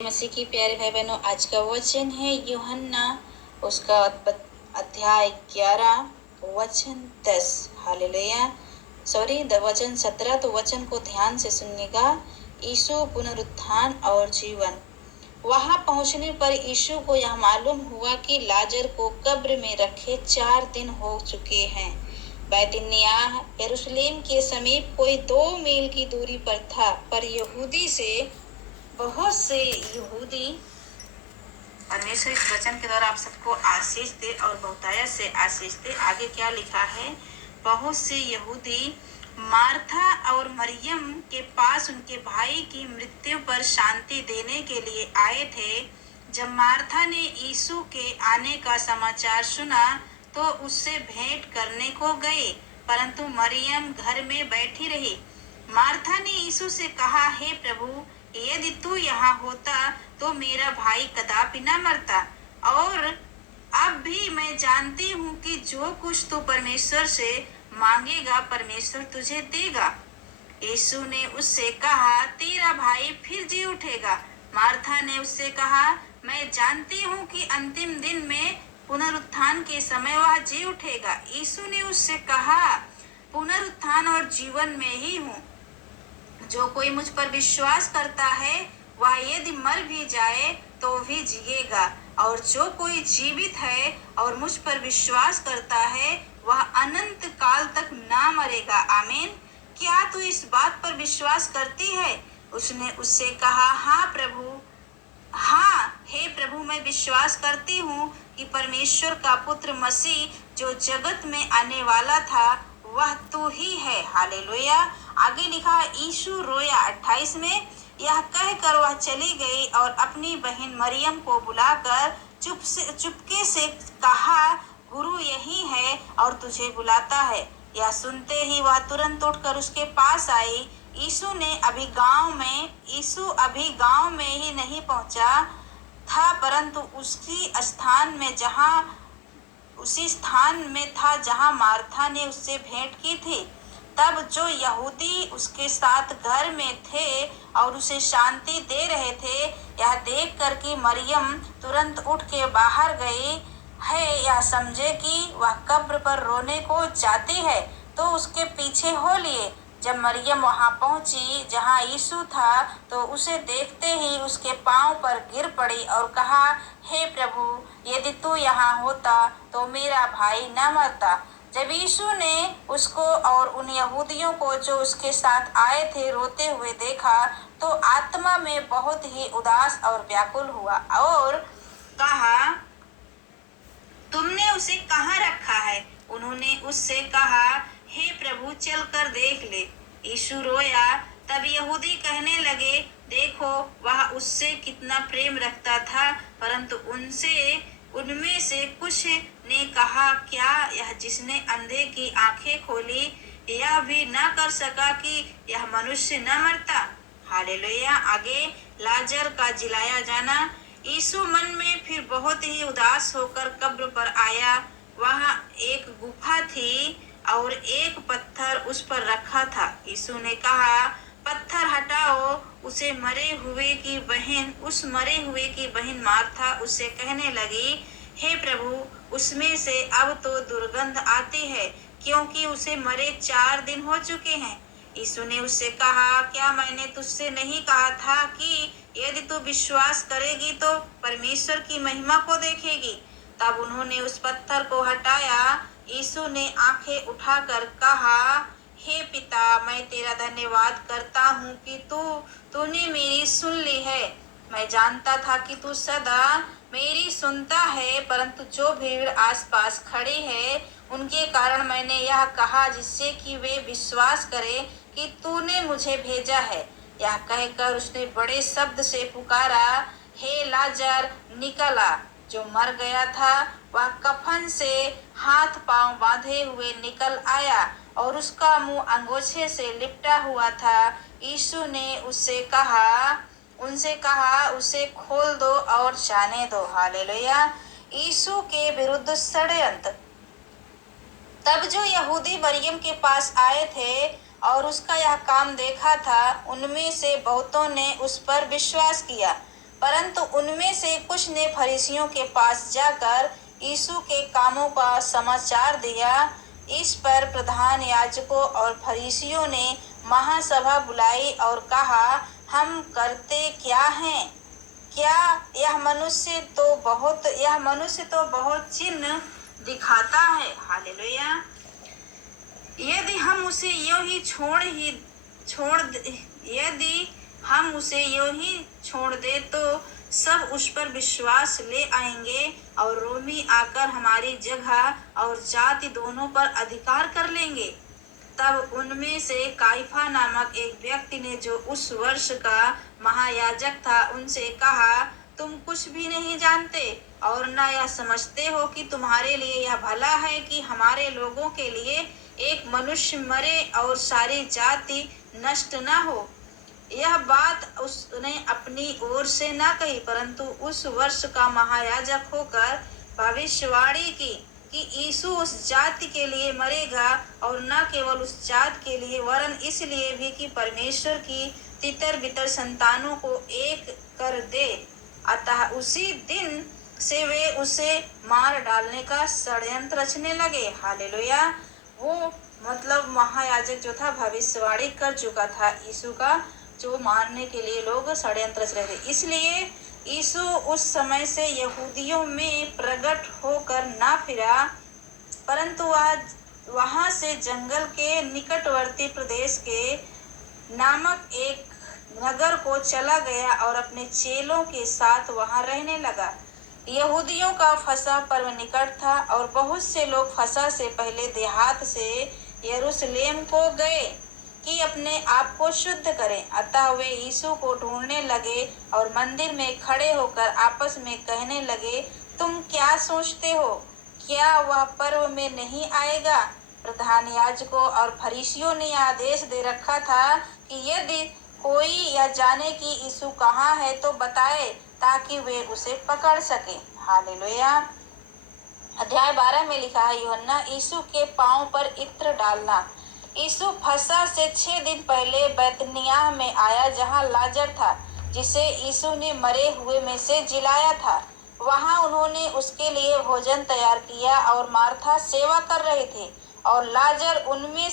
मसीह की प्यारे भाई बहनों, आज का वचन है यूहन्ना उसका अध्याय 11 वचन 10। हालेलुया। वचन 17। तो वचन को ध्यान से सुनिएगा। यीशु पुनरुत्थान और जीवन। वहां पहुंचने पर यीशु को यह मालूम हुआ कि लाजर को कब्र में रखे 4 दिन हो चुके हैं। बैतनिय्याह यरूशलेम के समीप कोई 2 मील की दूरी पर था, पर बहुत से यहूदी परमेश्वर इस वचन के द्वारा आप सबको आशीष दे और बहुतायत से आशीष दे। आगे क्या लिखा है? बहुत से यहूदी मार्था और मरियम के पास उनके भाई की मृत्यु पर शांति देने के लिए आए थे। जब मार्था ने यीशु के आने का समाचार सुना तो उससे भेंट करने को गई, परंतु मरियम घर में बैठी रही। मार्था ने यीशु से कहा, हे प्रभु, यदि तू यहाँ होता तो मेरा भाई कदापि न मरता। और अब भी मैं जानती हूँ कि जो कुछ तू परमेश्वर से मांगेगा परमेश्वर तुझे देगा। यीशु ने उससे कहा, तेरा भाई फिर जी उठेगा। मार्था ने उससे कहा, मैं जानती हूँ कि अंतिम दिन में पुनरुत्थान के समय वह जी उठेगा। यीशु ने उससे कहा, पुनरुत्थान और जीवन में ही हूँ। जो कोई मुझ पर विश्वास करता है वह यदि मर भी जाए तो भी जिएगा, और जो कोई जीवित है और मुझ पर विश्वास करता है वह अनंत काल तक ना मरेगा। आमीन। क्या तू इस बात पर विश्वास करती है? उसने उससे कहा, हाँ प्रभु, हाँ हे प्रभु, मैं विश्वास करती हूँ कि परमेश्वर का पुत्र मसीह जो जगत में आने वाला था वह तू ही है। हालेलुया। आगे लिखा, यीशु रोया। 28 में यह कहकर वह चली गई और अपनी बहन मरियम को बुलाकर चुपके से कहा, गुरु यही है और तुझे बुलाता है। यह सुनते ही वह तुरंत उठकर उसके पास आई। यीशु अभी गांव में ही नहीं पहुंचा था, परंतु उसी स्थान में था जहां मार्था ने उससे भेंट की थी। तब जो यहूदी उसके साथ घर में थे और उसे शांति दे रहे थे, यह देखकर कि मरियम तुरंत उठ के बाहर गई है, यह समझे कि वह कब्र पर रोने को जाती है, तो उसके पीछे हो लिए। जब मरियम वहां पहुंची जहां यीशु था, तो उसे देखते ही उसके पांव पर गिर पड़ी और कहा, हे प्रभु, यदि तू यहाँ होता तो मेरा भाई न मरता। जब यीशु ने उसको और उन यहूदियों को जो उसके साथ आए थे रोते हुए देखा, तो आत्मा में बहुत ही उदास और व्याकुल हुआ और कहा, तुमने उसे कहाँ रखा है? उन्होंने उससे कहा, हे प्रभु, चल कर देख ले। यीशु रोया। तब यहूदी कहने लगे, देखो वह उससे कितना प्रेम रखता था। परंतु उनमें से कुछ ने कहा, क्या यह जिसने अंधे की आंखें खोली यह भी न कर सका कि यह मनुष्य न मरता? हालेलुया। आगे लाजर का जिलाया जाना। यीशु मन में फिर बहुत ही उदास होकर कब्र पर आया। वहाँ एक गुफा थी और एक पत्थर उस पर रखा था। यीशु ने कहा, पत्थर हटाओ। उस मरे हुए की बहन मार्था उससे कहने लगी, हे प्रभु, उसमें से अब तो दुर्गंध आती है, क्योंकि उसे मरे 4 दिन हो चुके हैं। यीशु ने उससे कहा, क्या मैंने तुझसे नहीं कहा था कि यदि तू विश्वास करेगी तो परमेश्वर की महिमा को देखेगी? तब उन्होंने उस पत्थर को हटाया। यीशु ने आंखें उठाकर कहा, हे पिता, मैं तेरा धन्यवाद करता हूँ कि तूने मेरी सुन ली है। मैं जानता था कि तू सदा मेरी सुनता है, परंतु जो भीड़ आसपास खड़ी है उनके कारण मैंने यह कहा, जिससे कि वे विश्वास करें कि तूने मुझे भेजा है। यह कहकर उसने बड़े शब्द से पुकारा, हे लाजर, निकल आ। जो मर गया था वह कफन से हाथ पांव बांधे हुए निकल आया और उसका मुंह अंगोछे से लिपटा हुआ था। यीशु ने उनसे कहा, उसे खोल दो और जाने दो। हालेलुया। यीशु के विरुद्ध षड्यंत्र। तब जो यहूदी मरियम के पास आए थे और उसका यह काम देखा था, उनमें से बहुतों ने उस पर विश्वास किया। परंतु उनमें से कुछ ने फरीसियों के पास जाकर यीशु के कामों का समाचार दिया। इस पर प्रधान याजकों और फरीसियों ने महासभा बुलाई और कहा, हम करते क्या हैं? क्या यह मनुष्य तो बहुत चिन्ह दिखाता है। हालेलुया। यदि हम उसे यूं ही छोड़ दे तो सब उस पर विश्वास ले आएंगे और रोमी आकर हमारी जगह और जाति दोनों पर अधिकार कर लेंगे। तब उनमें से काइफा नामक एक व्यक्ति ने, जो उस वर्ष का महायाजक था, उनसे कहा, तुम कुछ भी नहीं जानते और न यह समझते हो कि तुम्हारे लिए यह भला है कि हमारे लोगों के लिए एक मनुष्य मरे और सारी जाति नष्ट न हो। यह बात उसने अपनी ओर से न कही, परंतु उस वर्ष का महायाजक होकर भविष्यवाणी की कि यीशु उस जाति के लिए मरेगा, और न केवल उस जाति के लिए वरन इसलिए भी कि परमेश्वर की तितर बितर संतानों को एक कर दे। अतः उसी दिन से वे उसे मार डालने का षड्यंत्र रचने लगे। हालेलुया। वो मतलब महायाजक जो था भविष्यवाणी कर चुका था यीशु का, जो मारने के लिए लोग षड्यंत्र रच रहे थे। इसलिए यीशु उस समय से यहूदियों में प्रकट होकर ना फिरा, परंतु वहां से जंगल के निकटवर्ती प्रदेश के नामक एक नगर को चला गया और अपने चेलों के साथ वहां रहने लगा। यहूदियों का फसह पर्व निकट था और बहुत से लोग फसह से पहले देहात से यरूशलेम को गए कि अपने आप को शुद्ध करें। अतः वे यीशु को ढूंढने लगे और मंदिर में खड़े होकर आपस में कहने लगे, तुम क्या सोचते हो? क्या वह पर्व में नहीं आएगा? प्रधान याजकों और फरीसियों ने आदेश दे रखा था कि यदि कोई यह जाने कि यीशु कहाँ है तो बताए, ताकि वे उसे पकड़ सके। हालेलुया। अध्याय 12 में लिखा है, यूहन्ना यीशु के पांव पर इत्र डालना। यीशु फसह से 6 दिन पहले बैतनिय्याह में आया, जहां लाजर था, जिसे यीशु ने मरे हुए में से जिलाया था। वहां उन्होंने उसके लिए भोजन तैयार किया और मार्था सेवा कर रहे थे, और लाजर उनमें